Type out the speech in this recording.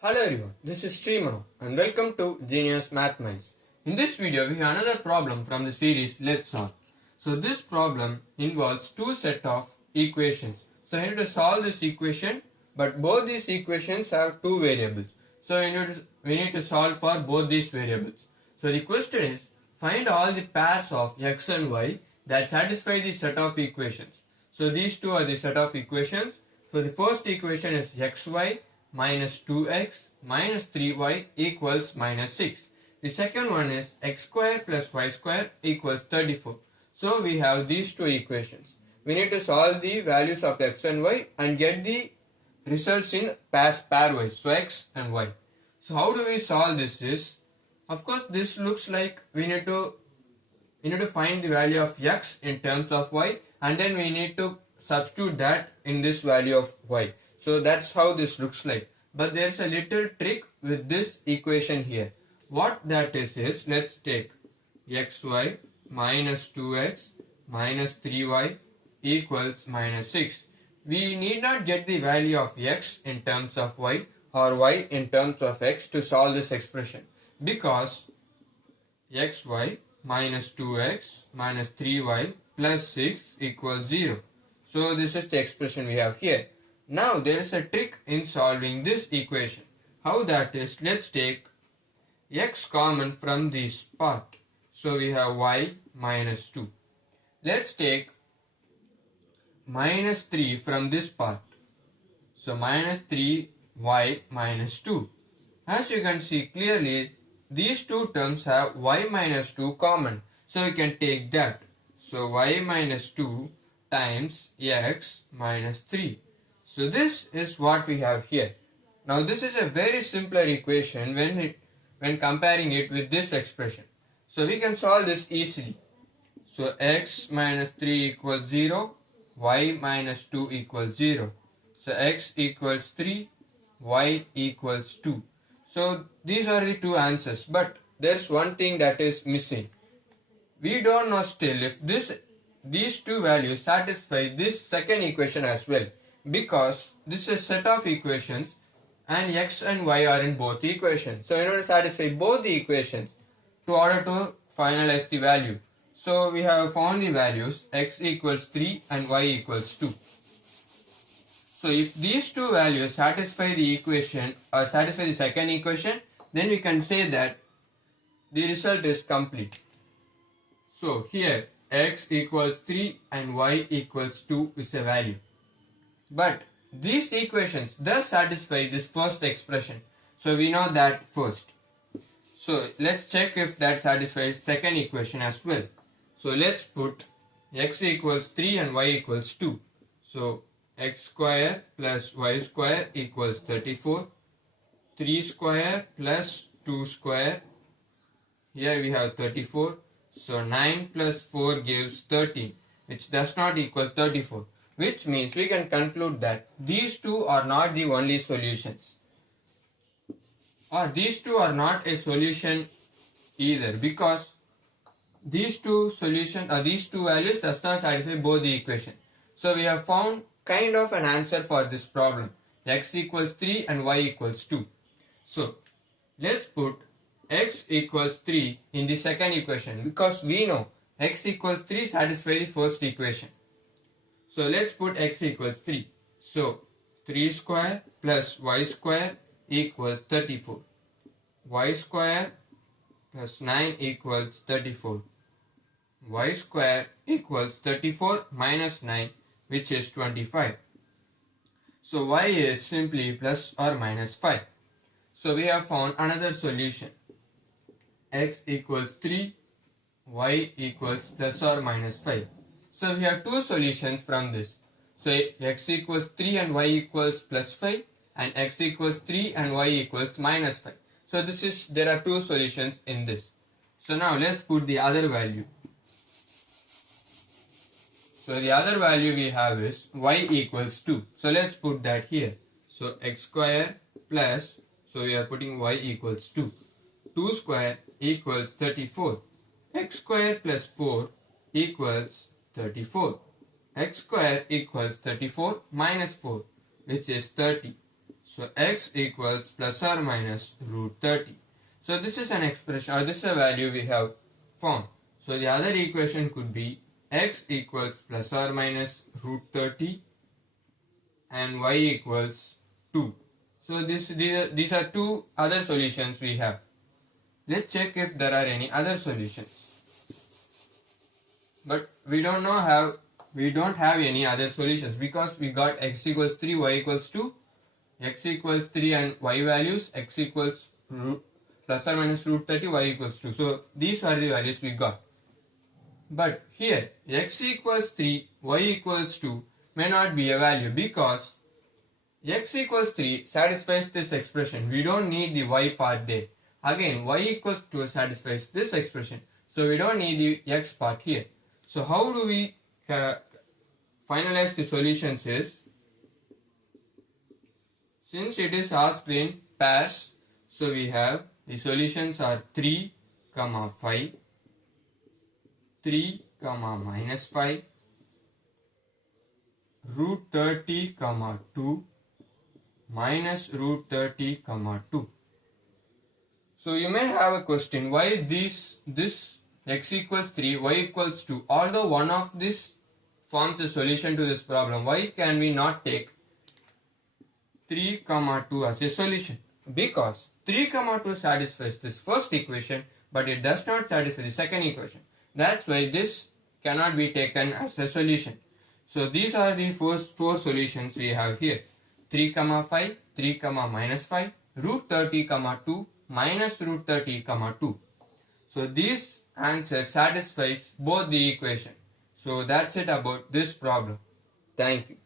Hello everyone, this is Srimano and welcome to Genius Math Minds. In this video we have another problem from the series Let's Solve. So this problem involves two set of equations. So we need to solve this equation, but both these equations have two variables. So we need to solve for both these variables. So the question is, find all the pairs of x and y that satisfy the set of equations. So these two are the set of equations. So the first equation is xy minus 2x minus 3y equals minus 6. The second one is x square plus y square equals 34. So we have these two equations. We need to solve the values of x and y and get the results in pairwise, so x and y. So how do we solve this is, of course this looks like we need to find the value of x in terms of y, and then we need to substitute that in this value of y. So that's how this looks like. But there's a little trick with this equation here. What that is let's take xy minus 2x minus 3y equals minus 6. We need not get the value of x in terms of y or y in terms of x to solve this expression, because xy minus 2x minus 3y plus 6 equals 0. So this is the expression we have here. Now there is a trick in solving this equation. How that is, let's take x common from this part. So we have y minus 2. Let's take minus 3 from this part. So minus 3y minus 2. As you can see clearly, these two terms have y minus 2 common. So we can take that. So y minus 2 times x minus 3. So this is what we have here. Now this is a very simpler equation when comparing it with this expression. So we can solve this easily. So x minus 3 equals 0, y minus 2 equals 0. So x equals 3, y equals 2. So these are the two answers, but there's one thing that is missing. We don't know still if these two values satisfy this second equation as well, because this is a set of equations and x and y are in both the equations. So in order to satisfy both the equations, in order to finalize the value, so we have found the values x equals 3 and y equals 2. So if these two values satisfy the equation or satisfy the second equation, then we can say that the result is complete. So here x equals 3 and y equals 2 is a value. But these equations does satisfy this first expression. So we know that first. So let's check if that satisfies second equation as well. So let's put x equals 3 and y equals 2. So x square plus y square equals 34. 3 square plus 2 square. Here we have 34. So 9 plus 4 gives 13, which does not equal 34. Which means we can conclude that these two are not the only solutions. Or these two are not a solution either, because these two solutions or these two values does not satisfy both the equation. So we have found kind of an answer for this problem. X equals 3 and y equals 2. So let's put x equals 3 in the second equation, because we know x equals 3 satisfies the first equation. So let's put x equals 3. So 3 square plus y square equals 34. Y square plus 9 equals 34. Y square equals 34 minus 9, which is 25. So y is simply plus or minus 5. So we have found another solution. X equals 3, y equals plus or minus 5. So we have two solutions from this. So x equals 3 and y equals plus 5, and x equals 3 and y equals minus 5. So there are two solutions in this. So now let's put the other value. So the other value we have is y equals 2. So let's put that here. So x square plus, so we are putting y equals 2. 2 square equals 34. X square plus 4 equals 34. X square equals 34 minus 4, which is 30. So x equals plus or minus root 30. So this is an expression, or this is a value we have found. So the other equation could be x equals plus or minus root 30 and y equals 2. So these are two other solutions we have. Let's check if there are any other solutions. But we don't have any other solutions because we got x equals 3, y equals 2, x equals 3 and y values, x equals plus or minus root 30, y equals 2. So these are the values we got. But here x equals 3, y equals 2 may not be a value because x equals 3 satisfies this expression. We don't need the y part there. Again, y equals 2 satisfies this expression. So we don't need the x part here. So how do we finalize the solutions is, since it is asked in pairs, so we have the solutions are 3, 5, 3, minus 5, root 30, 2, minus root 30, 2. So you may have a question, why this x equals 3, y equals 2, although one of this forms a solution to this problem, why can we not take 3, 2 as a solution? Because 3, 2 satisfies this first equation, but it does not satisfy the second equation. That's why this cannot be taken as a solution. So these are the first four solutions we have here. 3, 5, 3, minus 5, root 30, 2, minus root 30, 2. So this answer satisfies both the equation. So that's it about this problem. Thank you.